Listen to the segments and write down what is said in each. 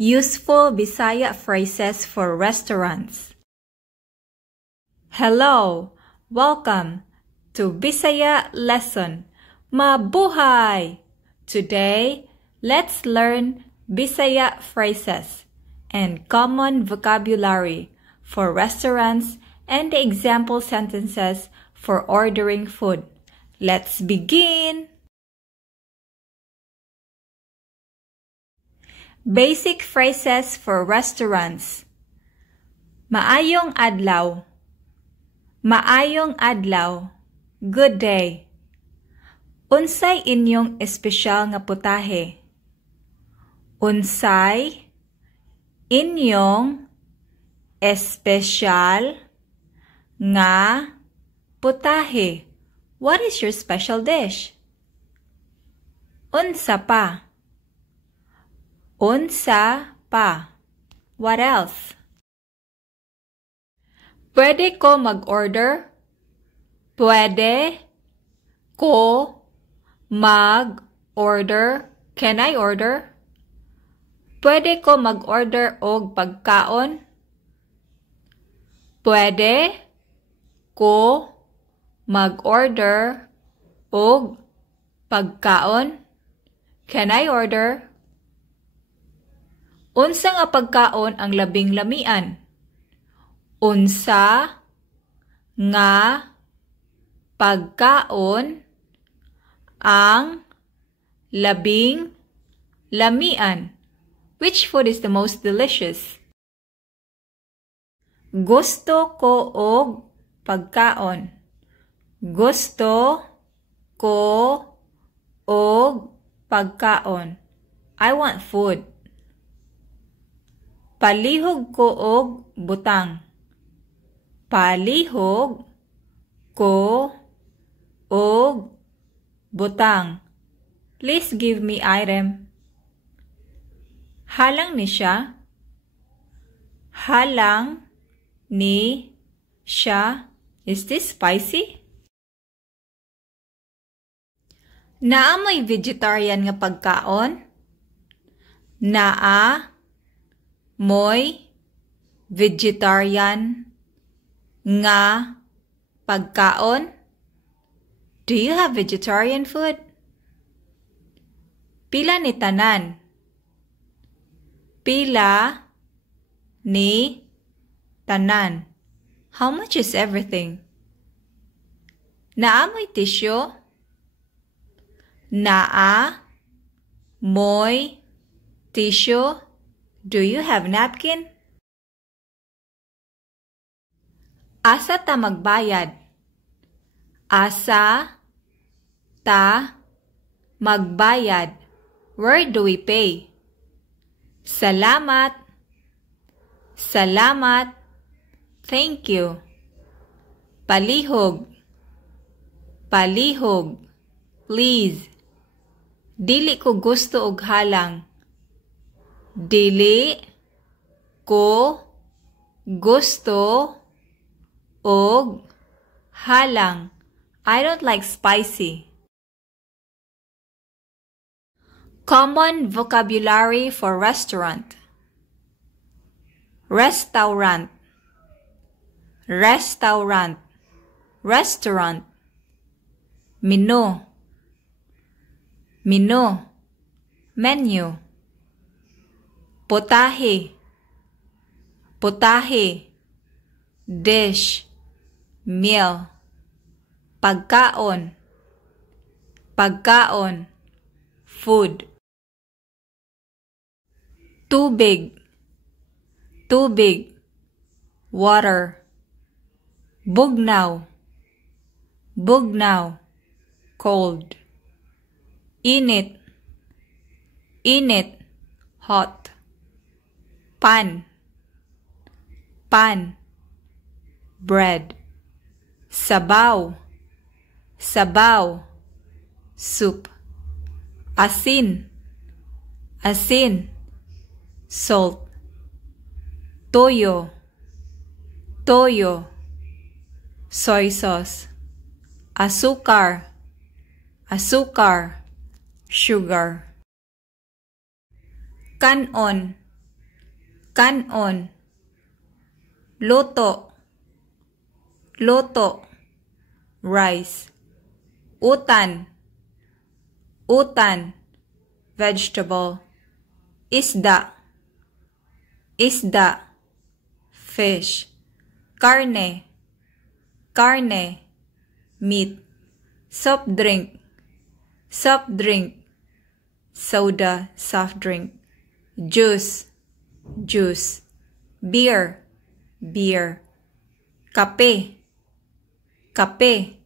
Useful Bisaya phrases for restaurants. Hello! Welcome to Bisaya lesson. Mabuhay! Today, let's learn Bisaya phrases and common vocabulary for restaurants and the example sentences for ordering food. Let's begin! Basic phrases for restaurants. Maayong adlaw. Maayong adlaw. Good day. Unsay inyong espesyal nga putahe? Unsay inyong espesyal nga putahe? What is your special dish? Unsa pa? Unsa pa? What else? Pwede ko mag-order? Pwede ko mag-order? Can I order? Pwede ko mag-order og pagkaon? Pwede ko mag-order og pagkaon? Can I order? Unsa nga pagkaon ang labing lamian? Unsa nga pagkaon ang labing lamian? Which food is the most delicious? Gusto ko og pagkaon. Gusto ko og pagkaon. I want food. Palihog ko og butang. Palihog ko og butang. Please give me item. Halang ni siya. Halang ni siya. Is this spicy? Naamoy vegetarian nga pagkaon? Naa moy vegetarian nga pagkaon? Do you have vegetarian food? Pila ni tanan? Pila ni tanan? How much is everything? Naamoy tissue? Naa moy tissue? Do you have napkin? Asa ta magbayad? Asa ta magbayad? Where do we pay? Salamat. Salamat. Thank you. Palihog. Palihog. Please. Dili ko gusto og halang. Dili ko gusto og halang. I don't like spicy. Common vocabulary for restaurant. Restaurant. Restaurant. Restaurant. Menu. Menu. Menu. Potahe. Potahe. Dish. Meal. Pagkaon. Pagkaon. Food. Tubig. Tubig. Water. Bugnaw. Bugnaw. Cold. Init. Init. Hot. Pan. Pan. Bread. Sabaw. Sabaw. Soup. Asin. Asin. Salt. Toyo. Toyo. Soy sauce. Asukar. Asukar. Sugar. Kanon. kanon, luto, luto, rice, utan, utan, vegetable, isda, isda, fish, karne, karne, meat, soft drink, soft drink, soda, soft drink, juice, juice, beer, beer, kape, kape,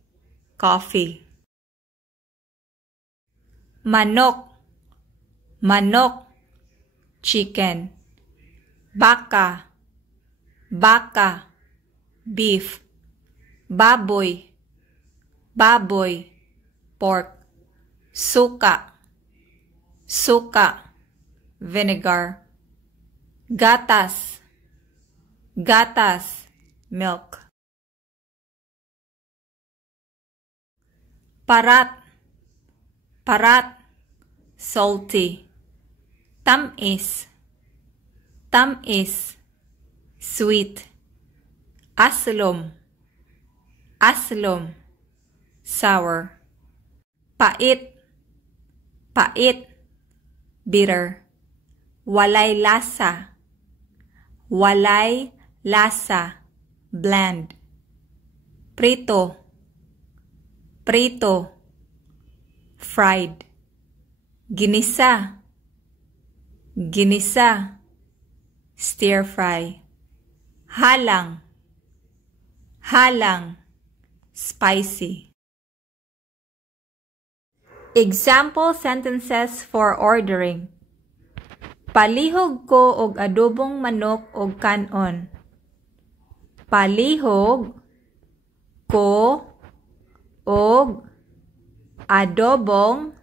coffee. Manok, manok, chicken, baka, baka, beef, baboy, baboy, pork, suka, suka, vinegar, gatas, gatas, milk. Parat, parat, salty. Tamis, tamis, sweet. Aslom, aslom, sour. Pait, pait, bitter. Walay lasa, walay lasa, bland. Prito, prito, fried. Ginisa, ginisa, stir fry. Halang, halang, spicy. Example sentences for ordering. Palihog ko og adobong manok og kanon. Palihog ko og adobong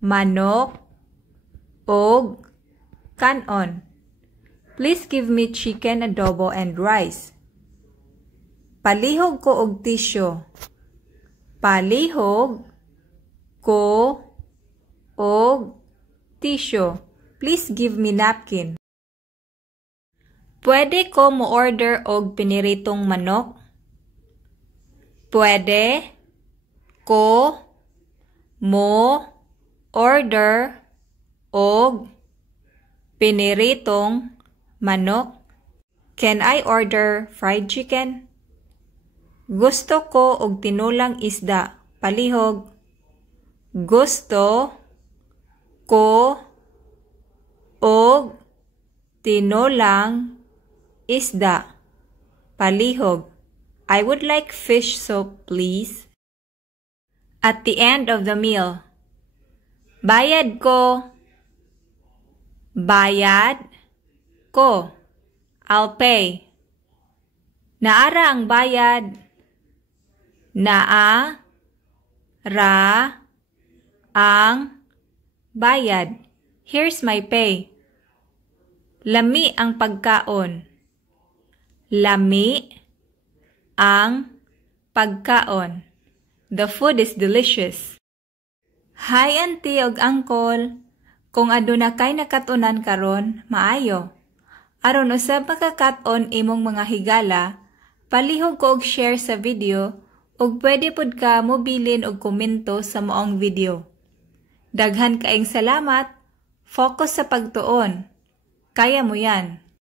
manok og kanon. Please give me chicken adobo and rice. Palihog ko og tissue. Palihog ko og tissue. Please give me napkin. Pwede ko mo order og piniritong manok? Pwede ko mo order og piniritong manok? Can I order fried chicken? Gusto ko og tinulang isda. Palihog. Gusto ko og tinulang isda. Palihog. I would like fish soup, please. At the end of the meal. Bayad ko. Bayad ko. I'll pay. Naara ang bayad. Naa ra ang bayad. Here's my pay. Lami ang pagkaon. Lami ang pagkaon. The food is delicious. Hi auntie og uncle. Kung aduna kay nakatunan karon, maayo. Aron usab makakaton imong mga higala, palihog ko og share sa video ug pwede pod ka mobilin og komento sa moong video. Daghan kaayong salamat. Focus sa pagtuon. Kaya mo yan.